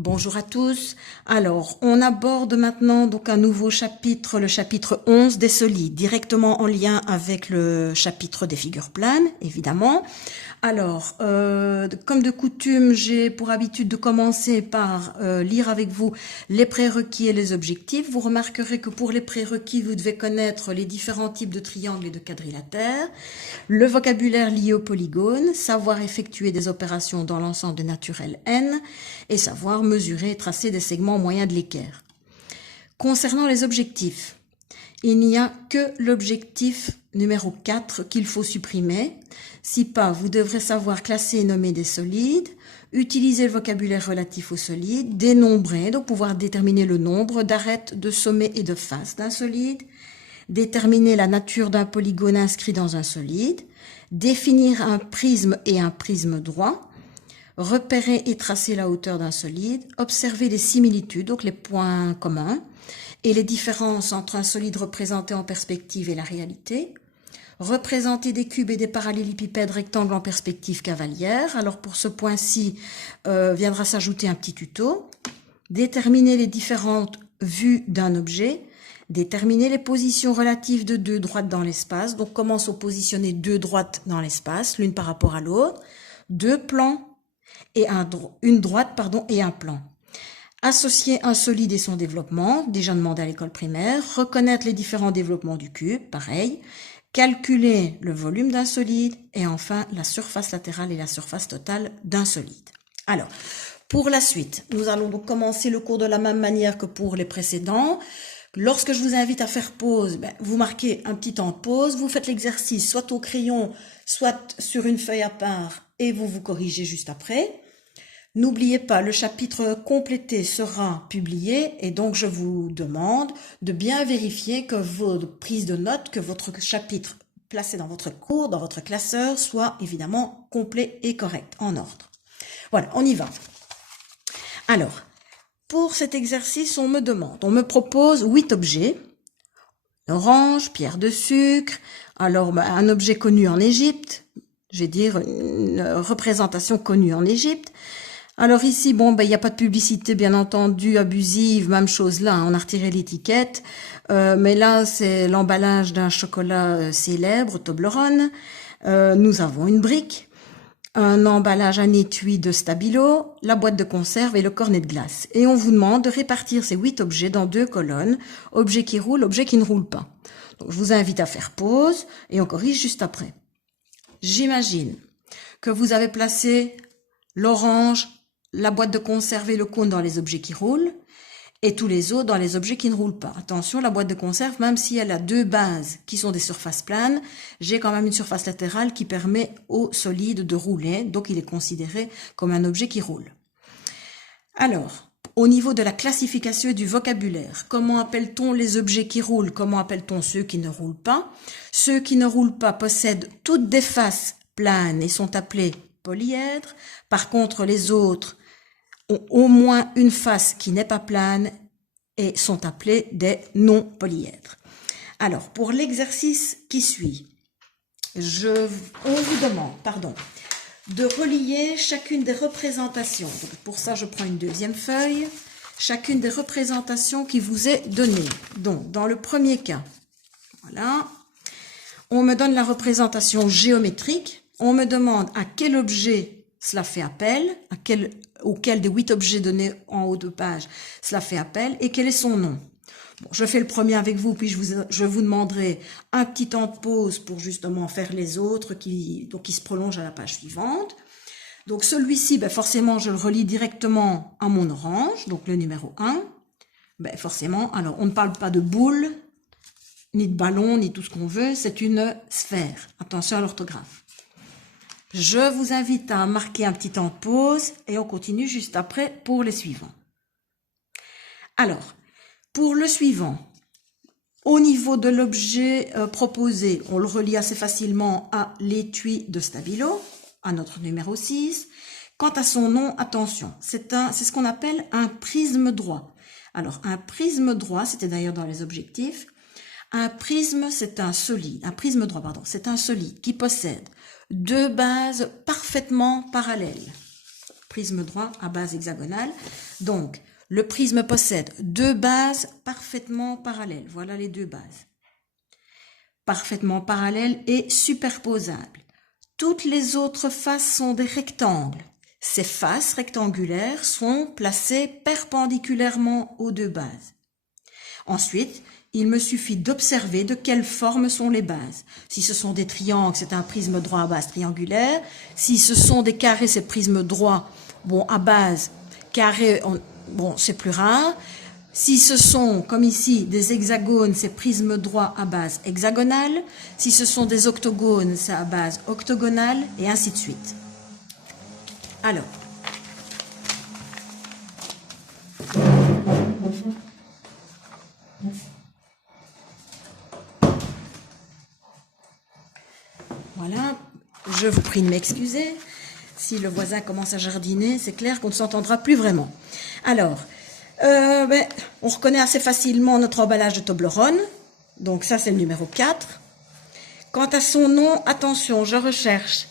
Bonjour à tous. Alors, on aborde maintenant donc un nouveau chapitre, le chapitre 11 des solides, directement en lien avec le chapitre des figures planes, évidemment. Alors, comme de coutume, j'ai pour habitude de commencer par lire avec vous les prérequis et les objectifs. Vous remarquerez que pour les prérequis, vous devez connaître les différents types de triangles et de quadrilatères, le vocabulaire lié au polygone, savoir effectuer des opérations dans l'ensemble naturel n et savoir mesurer et tracer des segments moyens de l'équerre. Concernant les objectifs, il n'y a que l'objectif numéro 4 qu'il faut supprimer. Si pas, vous devrez savoir classer et nommer des solides, utiliser le vocabulaire relatif aux solides, dénombrer, donc pouvoir déterminer le nombre d'arêtes, de sommets et de faces d'un solide, déterminer la nature d'un polygone inscrit dans un solide, définir un prisme et un prisme droit, repérer et tracer la hauteur d'un solide, observer les similitudes, donc les points communs, et les différences entre un solide représenté en perspective et la réalité, représenter des cubes et des parallélépipèdes rectangles en perspective cavalière. Alors pour ce point-ci, viendra s'ajouter un petit tuto, déterminer les différentes vues d'un objet, déterminer les positions relatives de deux droites dans l'espace, donc comment sont positionnées deux droites dans l'espace, l'une par rapport à l'autre, deux plans et une droite et un plan. Associer un solide et son développement, déjà demandé à l'école primaire, reconnaître les différents développements du cube, pareil, calculer le volume d'un solide et enfin la surface latérale et la surface totale d'un solide. Alors, pour la suite, nous allons donc commencer le cours de la même manière que pour les précédents. Lorsque je vous invite à faire pause, vous marquez un petit temps de pause, vous faites l'exercice soit au crayon, soit sur une feuille à part et vous vous corrigez juste après. N'oubliez pas, le chapitre complété sera publié et donc je vous demande de bien vérifier que vos prises de notes, que votre chapitre placé dans votre cours, dans votre classeur, soit évidemment complet et correct, en ordre. Voilà, on y va. Alors, pour cet exercice, on me propose 8 objets. Orange, pierre de sucre, alors un objet connu en Égypte, je vais dire une représentation connue en Égypte. Alors ici, il n'y a pas de publicité, bien entendu, abusive, même chose là, on a retiré l'étiquette. Mais là, c'est l'emballage d'un chocolat célèbre, Toblerone. Nous avons une brique, un emballage, un étui de Stabilo, la boîte de conserve et le cornet de glace. Et on vous demande de répartir ces 8 objets dans 2 colonnes, objet qui roule, objet qui ne roule pas. Donc, je vous invite à faire pause et on corrige juste après. J'imagine que vous avez placé l'orange, la boîte de conserve et le cône dans les objets qui roulent et tous les autres dans les objets qui ne roulent pas. Attention, la boîte de conserve, même si elle a 2 bases qui sont des surfaces planes, j'ai quand même une surface latérale qui permet au solide de rouler, donc il est considéré comme un objet qui roule. Alors, au niveau de la classification et du vocabulaire, comment appelle-t-on les objets qui roulent? Comment appelle-t-on ceux qui ne roulent pas? Ceux qui ne roulent pas possèdent toutes des faces planes et sont appelés polyèdres. Par contre, les autres ont au moins une face qui n'est pas plane et sont appelés des non-polyèdres. Alors, pour l'exercice qui suit, on vous demande, de relier chacune des représentations. Donc, pour ça, je prends une deuxième feuille. Chacune des représentations qui vous est donnée. Donc, dans le premier cas, voilà, on me donne la représentation géométrique. On me demande à quel objet cela fait appel, auquel des 8 objets donnés en haut de page cela fait appel et quel est son nom. Bon, je fais le premier avec vous, puis je vous demanderai un petit temps de pause pour justement faire les autres qui se prolongent à la page suivante. Donc celui-ci, forcément, je le relie directement à mon orange, donc le numéro 1. Forcément, alors on ne parle pas de boule, ni de ballon, ni tout ce qu'on veut, c'est une sphère. Attention à l'orthographe. Je vous invite à marquer un petit temps de pause et on continue juste après pour les suivants. Alors, pour le suivant, au niveau de l'objet proposé, on le relie assez facilement à l'étui de Stabilo, à notre numéro 6. Quant à son nom, attention, c'est ce qu'on appelle un prisme droit. Alors, un prisme droit, c'était d'ailleurs dans les objectifs, un prisme, c'est un solide, un prisme droit, c'est un solide qui possède 2 bases parfaitement parallèles. prisme droit à base hexagonale. Donc, le prisme possède deux bases parfaitement parallèles. Voilà les deux bases. Parfaitement parallèles et superposables. Toutes les autres faces sont des rectangles. Ces faces rectangulaires sont placées perpendiculairement aux deux bases. Ensuite, il me suffit d'observer de quelle forme sont les bases. Si ce sont des triangles, c'est un prisme droit à base triangulaire. Si ce sont des carrés, c'est prisme droit, bon, à base carré, bon, c'est plus rare. Si ce sont, comme ici, des hexagones, c'est prisme droit à base hexagonale. Si ce sont des octogones, c'est à base octogonale, et ainsi de suite. Alors, voilà, je vous prie de m'excuser. Si le voisin commence à jardiner, c'est clair qu'on ne s'entendra plus vraiment. Alors, on reconnaît assez facilement notre emballage de Toblerone. Donc ça, c'est le numéro 4. Quant à son nom, attention, je recherche.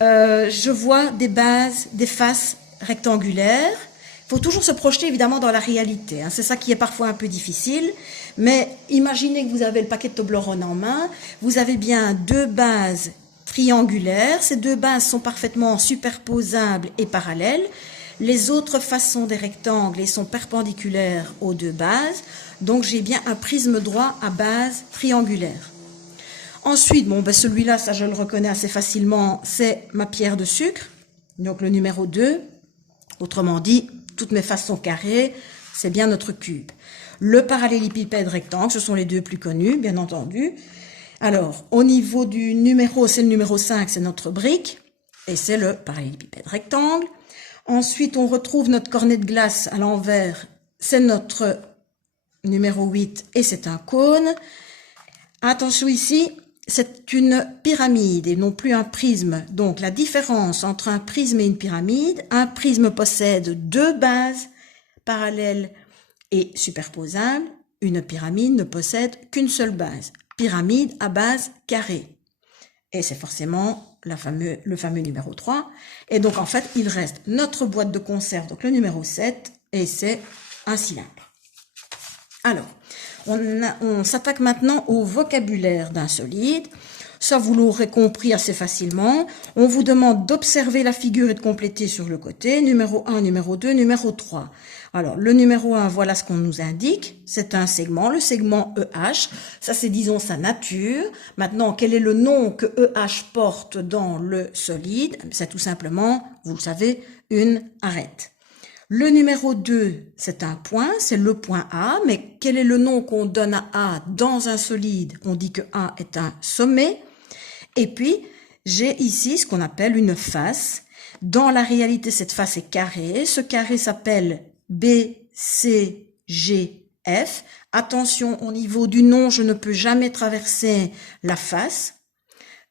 Je vois des bases, des faces rectangulaires. Il faut toujours se projeter évidemment dans la réalité. Hein. C'est ça qui est parfois un peu difficile. Mais imaginez que vous avez le paquet de Toblerone en main. Vous avez bien deux bases triangulaires. Ces deux bases sont parfaitement superposables et parallèles. Les autres faces sont des rectangles et sont perpendiculaires aux deux bases. Donc j'ai bien un prisme droit à base triangulaire. Ensuite, bon, celui-là, ça je le reconnais assez facilement, c'est ma pierre de sucre. Donc le numéro 2. Autrement dit, toutes mes faces sont carrées, c'est bien notre cube. Le parallélépipède rectangle, ce sont les deux plus connus, bien entendu. Alors, au niveau du numéro, c'est le numéro 5, c'est notre brique, et c'est le parallélépipède rectangle. Ensuite, on retrouve notre cornet de glace à l'envers, c'est notre numéro 8, et c'est un cône. Attention ici, c'est une pyramide et non plus un prisme. Donc, la différence entre un prisme et une pyramide, un prisme possède deux bases parallèles et superposables. Une pyramide ne possède qu'une seule base. Pyramide à base carrée. Et c'est forcément le fameux numéro 3. Et donc, en fait, il reste notre boîte de conserve, donc le numéro 7, et c'est un cylindre. Alors, on s'attaque maintenant au vocabulaire d'un solide. Ça, vous l'aurez compris assez facilement. On vous demande d'observer la figure et de compléter sur le côté. Numéro 1, numéro 2, numéro 3. Alors, le numéro 1, voilà ce qu'on nous indique. C'est un segment, le segment EH. Ça, c'est, disons, sa nature. Maintenant, quel est le nom que EH porte dans le solide? C'est tout simplement, vous le savez, une arête. Le numéro 2, c'est un point, c'est le point A, mais quel est le nom qu'on donne à A dans un solide? On dit que A est un sommet. Et puis, j'ai ici ce qu'on appelle une face. Dans la réalité, cette face est carrée. Ce carré s'appelle BCGF. Attention, au niveau du nom, je ne peux jamais traverser la face.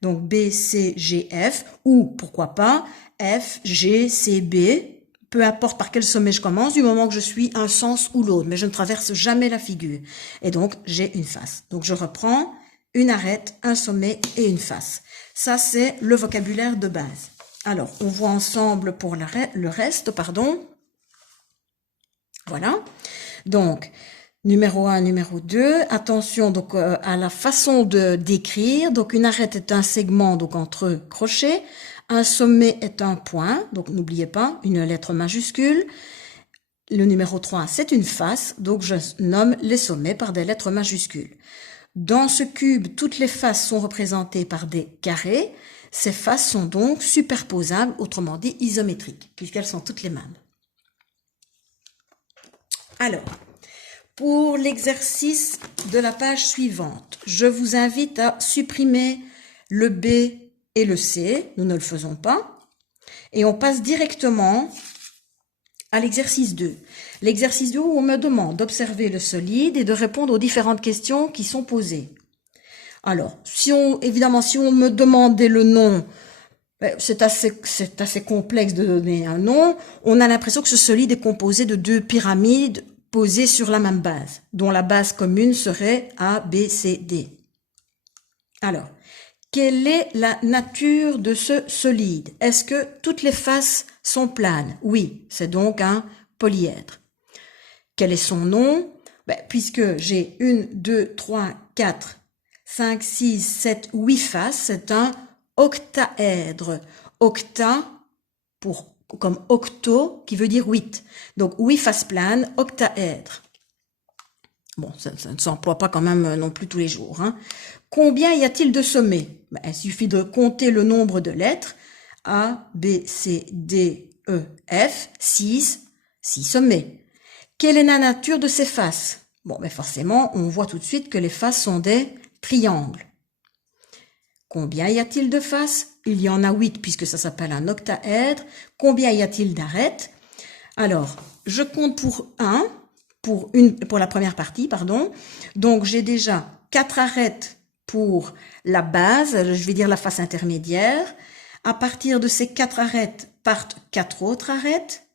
Donc, BCGF ou, pourquoi pas, FGCB. Peu importe par quel sommet je commence, du moment que je suis un sens ou l'autre, mais je ne traverse jamais la figure. Et donc, j'ai une face. Donc, je reprends une arête, un sommet et une face. Ça, c'est le vocabulaire de base. Alors, on voit ensemble pour le reste, pardon. Voilà. Donc, numéro 1, numéro 2. Attention donc à la façon de d'écrire. Donc, une arête est un segment donc entre crochets. Un sommet est un point, donc n'oubliez pas, une lettre majuscule. Le numéro 3, c'est une face, donc je nomme les sommets par des lettres majuscules. Dans ce cube, toutes les faces sont représentées par des carrés. Ces faces sont donc superposables, autrement dit isométriques, puisqu'elles sont toutes les mêmes. Alors, pour l'exercice de la page suivante, je vous invite à supprimer le B et le C, nous ne le faisons pas, et on passe directement à l'exercice 2. L'exercice 2 où on me demande d'observer le solide et de répondre aux différentes questions qui sont posées. Alors, évidemment, si on me demandait le nom, c'est assez complexe de donner un nom, on a l'impression que ce solide est composé de deux pyramides posées sur la même base, dont la base commune serait A, B, C, D. Alors, quelle est la nature de ce solide? Est-ce que toutes les faces sont planes. Oui, c'est donc un polyèdre. Quel est son nom? Ben, puisque j'ai 1, 2, 3, 4, 5, 6, 7, 8 faces, c'est un octaèdre. Octa comme octo qui veut dire 8. Donc 8 faces planes, octaèdre. Bon, ça ne s'emploie pas quand même non plus tous les jours. Hein. Combien y a-t-il de sommets? Ben, il suffit de compter le nombre de lettres. A, B, C, D, E, F, 6 sommets. Quelle est la nature de ces faces? Bon, ben forcément, on voit tout de suite que les faces sont des triangles. Combien y a-t-il de faces? Il y en a 8 puisque ça s'appelle un octaèdre. Combien y a-t-il d'arêtes? Alors, je compte pour la première partie, pardon. Donc, j'ai déjà 4 arêtes pour la base, je vais dire la face intermédiaire. À partir de ces 4 arêtes partent 4 autres arêtes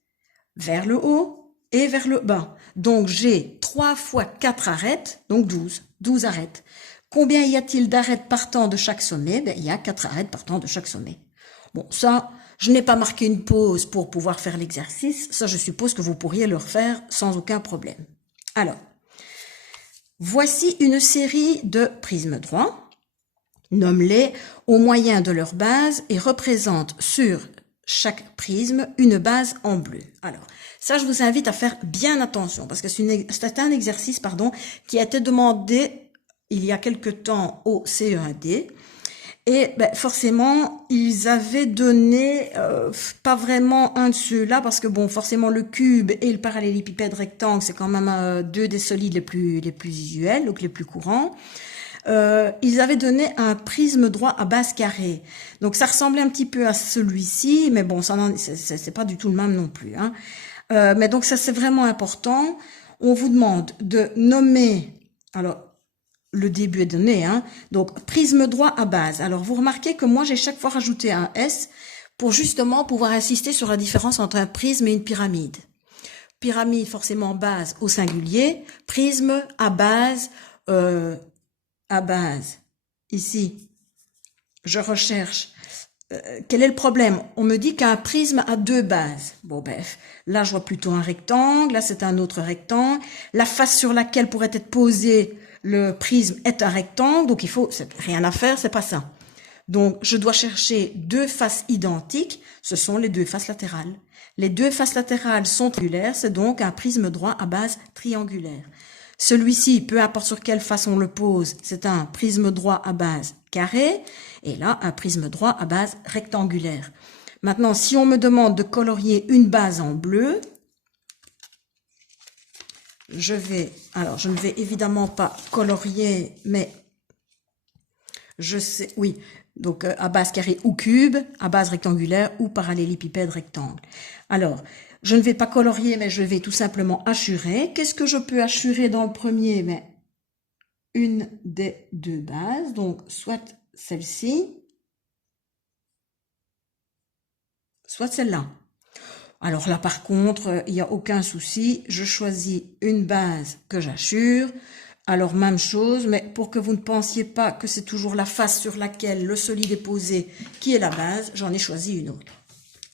vers le haut et vers le bas. Donc, j'ai 3 fois 4 arêtes, donc 12 arêtes. Combien y a-t-il d'arêtes partant de chaque sommet? Ben, il y a 4 arêtes partant de chaque sommet. Bon, ça, je n'ai pas marqué une pause pour pouvoir faire l'exercice. Ça, je suppose que vous pourriez le refaire sans aucun problème. Alors, voici une série de prismes droits. Nomme-les au moyen de leur base et représente sur chaque prisme une base en bleu. Alors, ça, je vous invite à faire bien attention parce que c'est un exercice, qui a été demandé il y a quelque temps au CE1D. Et ben, forcément, ils avaient donné pas vraiment un de ceux-là parce que bon, forcément le cube et le parallélépipède rectangle, c'est quand même deux des solides les plus usuels, donc les plus courants. Ils avaient donné un prisme droit à base carrée. Donc ça ressemblait un petit peu à celui-ci, mais bon, c'est pas du tout le même non plus. Hein. Mais donc ça c'est vraiment important. On vous demande de nommer. Alors le début est donné, hein. Donc prisme droit à base. Alors vous remarquez que moi j'ai chaque fois rajouté un S pour justement pouvoir insister sur la différence entre un prisme et une pyramide. Pyramide forcément base au singulier, prisme à base ici. Je recherche. Quel est le problème? On me dit qu'un prisme a deux bases. Bon bref, là je vois plutôt un rectangle, là c'est un autre rectangle. La face sur laquelle pourrait être posé le prisme est un rectangle, donc il faut, rien à faire, c'est pas ça. Donc je dois chercher deux faces identiques, ce sont les deux faces latérales. Les deux faces latérales sont triangulaires, c'est donc un prisme droit à base triangulaire. Celui-ci, peu importe sur quelle face on le pose, c'est un prisme droit à base carré, et là, un prisme droit à base rectangulaire. Maintenant, si on me demande de colorier une base en bleu, je ne vais évidemment pas colorier, mais je sais, oui, donc à base carré ou cube, à base rectangulaire ou parallélépipède rectangle. Alors, je ne vais pas colorier, mais je vais tout simplement hachurer. Qu'est-ce que je peux hachurer dans le premier? Mais une des deux bases, donc soit celle-ci, soit celle-là. Alors là, par contre, il n'y a aucun souci. Je choisis une base que j'hachure. Alors, même chose, mais pour que vous ne pensiez pas que c'est toujours la face sur laquelle le solide est posé qui est la base, j'en ai choisi une autre.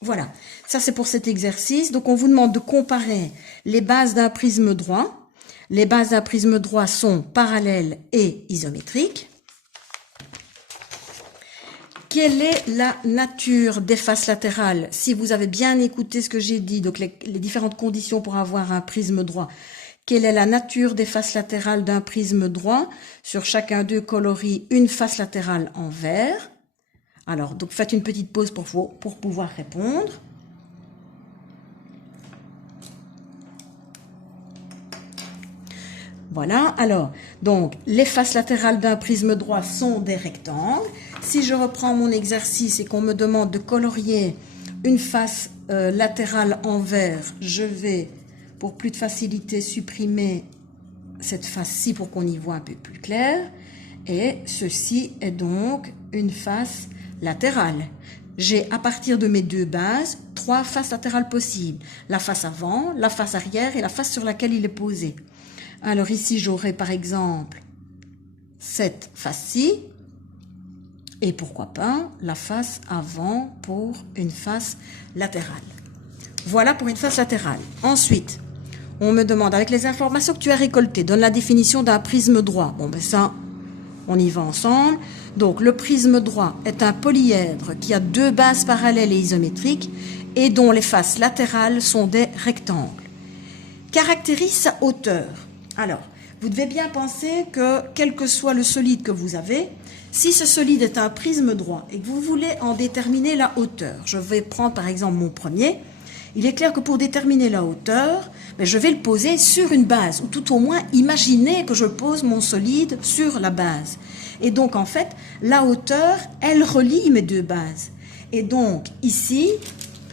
Voilà, ça c'est pour cet exercice. Donc, on vous demande de comparer les bases d'un prisme droit. Les bases d'un prisme droit sont parallèles et isométriques. Quelle est la nature des faces latérales? Si vous avez bien écouté ce que j'ai dit, donc les différentes conditions pour avoir un prisme droit. Quelle est la nature des faces latérales d'un prisme droit? Sur chacun d'eux colorie une face latérale en vert. Alors, donc faites une petite pause pour pouvoir répondre. Voilà, alors, donc, les faces latérales d'un prisme droit sont des rectangles. Si je reprends mon exercice et qu'on me demande de colorier une face latérale en vert, je vais, pour plus de facilité, supprimer cette face-ci pour qu'on y voit un peu plus clair. Et ceci est donc une face latérale. J'ai, à partir de mes deux bases, trois faces latérales possibles. La face avant, la face arrière et la face sur laquelle il est posé. Alors ici, j'aurai par exemple cette face-ci et pourquoi pas la face avant pour une face latérale. Voilà pour une face latérale. Ensuite, on me demande, avec les informations que tu as récoltées, donne la définition d'un prisme droit. Bon, ben ça, on y va ensemble. Donc, le prisme droit est un polyèdre qui a deux bases parallèles et isométriques et dont les faces latérales sont des rectangles. Caractérise sa hauteur. Alors, vous devez bien penser que, quel que soit le solide que vous avez, si ce solide est un prisme droit et que vous voulez en déterminer la hauteur, je vais prendre par exemple mon premier, il est clair que pour déterminer la hauteur, je vais le poser sur une base, ou tout au moins imaginer que je pose mon solide sur la base. Et donc en fait, la hauteur, elle relie mes deux bases. Et donc ici,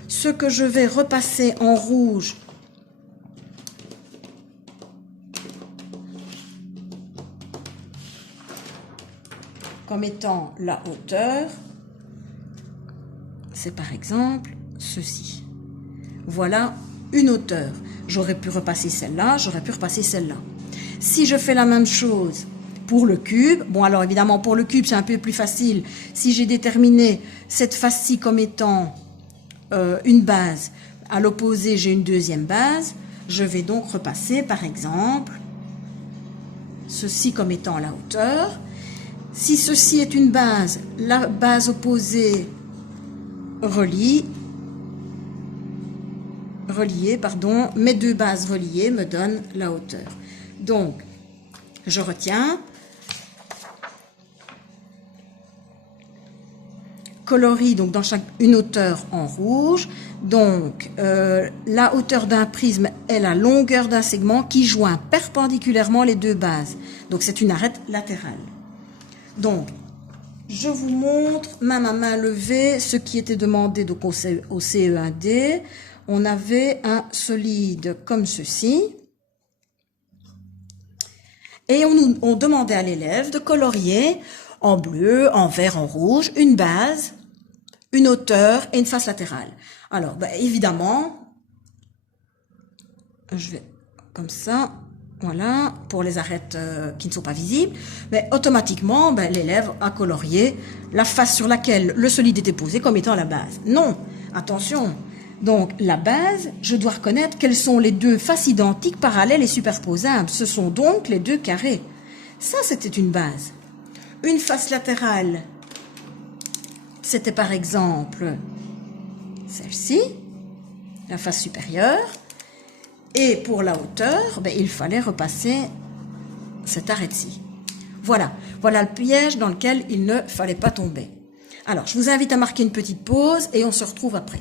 ce que je vais repasser en rouge, comme étant la hauteur, c'est par exemple ceci. Voilà une hauteur. J'aurais pu repasser celle-là, j'aurais pu repasser celle-là. Si je fais la même chose pour le cube, bon alors évidemment pour le cube c'est un peu plus facile. Si j'ai déterminé cette face-ci comme étant une base, à l'opposé j'ai une deuxième base, je vais donc repasser par exemple ceci comme étant la hauteur. Si ceci est une base, la base opposée reliée, mes deux bases reliées me donnent la hauteur. Donc, je retiens, colorie donc dans une hauteur en rouge. Donc, la hauteur d'un prisme est la longueur d'un segment qui joint perpendiculairement les deux bases. Donc, c'est une arête latérale. Donc, je vous montre, même à main levée, ce qui était demandé donc au CE1D. On avait un solide comme ceci. Et on demandait à l'élève de colorier en bleu, en vert, en rouge, une base, une hauteur et une face latérale. Alors, évidemment, je vais comme ça, voilà, pour les arêtes qui ne sont pas visibles, mais automatiquement, l'élève a colorié la face sur laquelle le solide était posé comme étant la base. Non, attention. Donc, la base, je dois reconnaître quelles sont les deux faces identiques, parallèles et superposables. Ce sont donc les deux carrés. Ça, c'était une base. Une face latérale, c'était par exemple celle-ci, la face supérieure. Et pour la hauteur, il fallait repasser cette arête-ci. Voilà le piège dans lequel il ne fallait pas tomber. Alors, je vous invite à marquer une petite pause et on se retrouve après.